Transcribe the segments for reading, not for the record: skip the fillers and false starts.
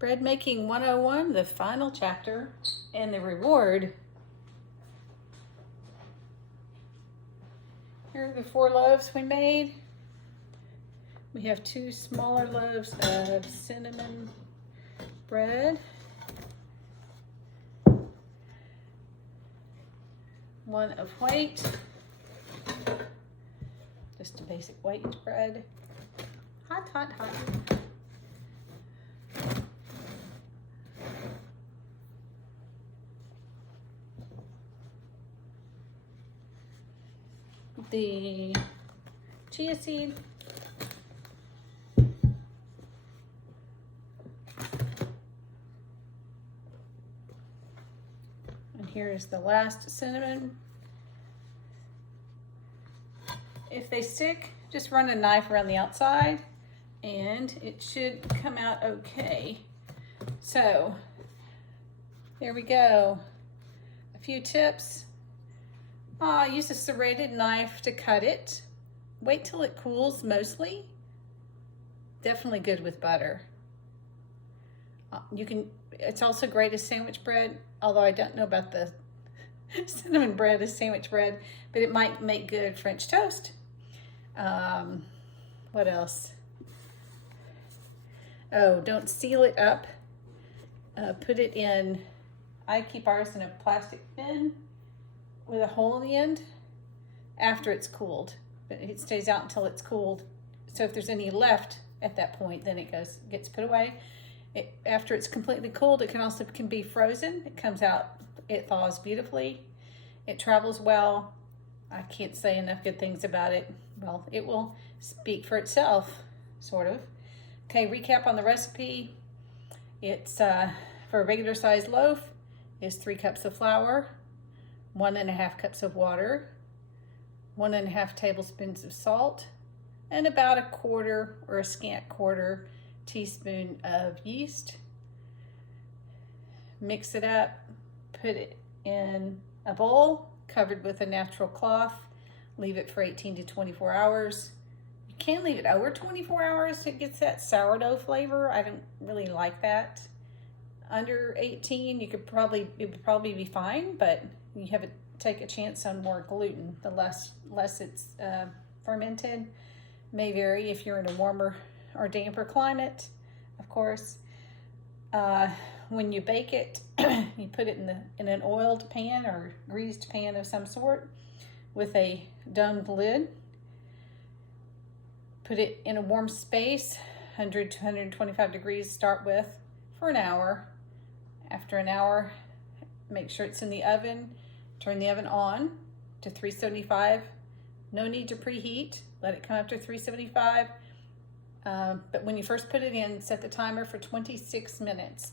Bread Making 101, the final chapter, and the reward. Here are the 4 loaves we made. We have 2 smaller loaves of cinnamon bread, 1 of white, just a basic white bread. Hot, hot, hot. The chia seed, and here is the last cinnamon. If they stick, just run a knife around the outside and it should come out okay. So there we go. A few tips. Use a serrated knife to cut it. Wait till it cools mostly. Definitely good with butter. It's also great as sandwich bread, although I don't know about the cinnamon bread as sandwich bread, but it might make good French toast. What else? Oh, don't seal it up. Put it in, I keep ours in a plastic bin with a hole in the end after it's cooled, but it stays out until it's cooled. So if there's any left at that point, then it gets put away. After it's completely cooled, it can be frozen. It comes out, it thaws beautifully. It travels well. I can't say enough good things about it. Well, it will speak for itself, sort of. Okay, recap on the recipe. It's for a regular size loaf is 3 cups of flour, 1.5 cups of water, 1.5 tablespoons of salt, and about a quarter or a scant quarter teaspoon of yeast. Mix it up, put it in a bowl covered with a natural cloth. Leave it for 18 to 24 hours. You can leave it over 24 hours. It gets that sourdough flavor. I don't really like that. Under 18, it would probably be fine, but you have to take a chance on more gluten. The less it's fermented. May vary if you're in a warmer or damper climate, of course. When you bake it, you put it in an oiled pan or greased pan of some sort with a domed lid. Put it in a warm space, 100 to 125 degrees, start with, for an hour. After an hour, make sure it's in the oven. Turn the oven on to 375. No need to preheat. Let it come up to 375. But when you first put it in, set the timer for 26 minutes.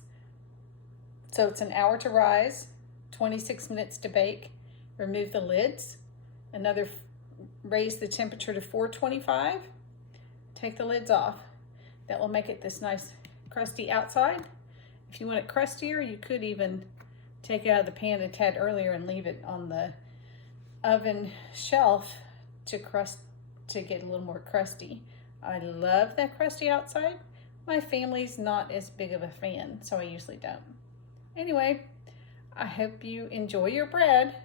So it's an hour to rise, 26 minutes to bake. Remove the lids. Raise the temperature to 425. Take the lids off. That will make it this nice crusty outside. If you want it crustier, you could even take it out of the pan a tad earlier and leave it on the oven shelf to get a little more crusty. I love that crusty outside. My family's not as big of a fan, so I usually don't. Anyway, I hope you enjoy your bread.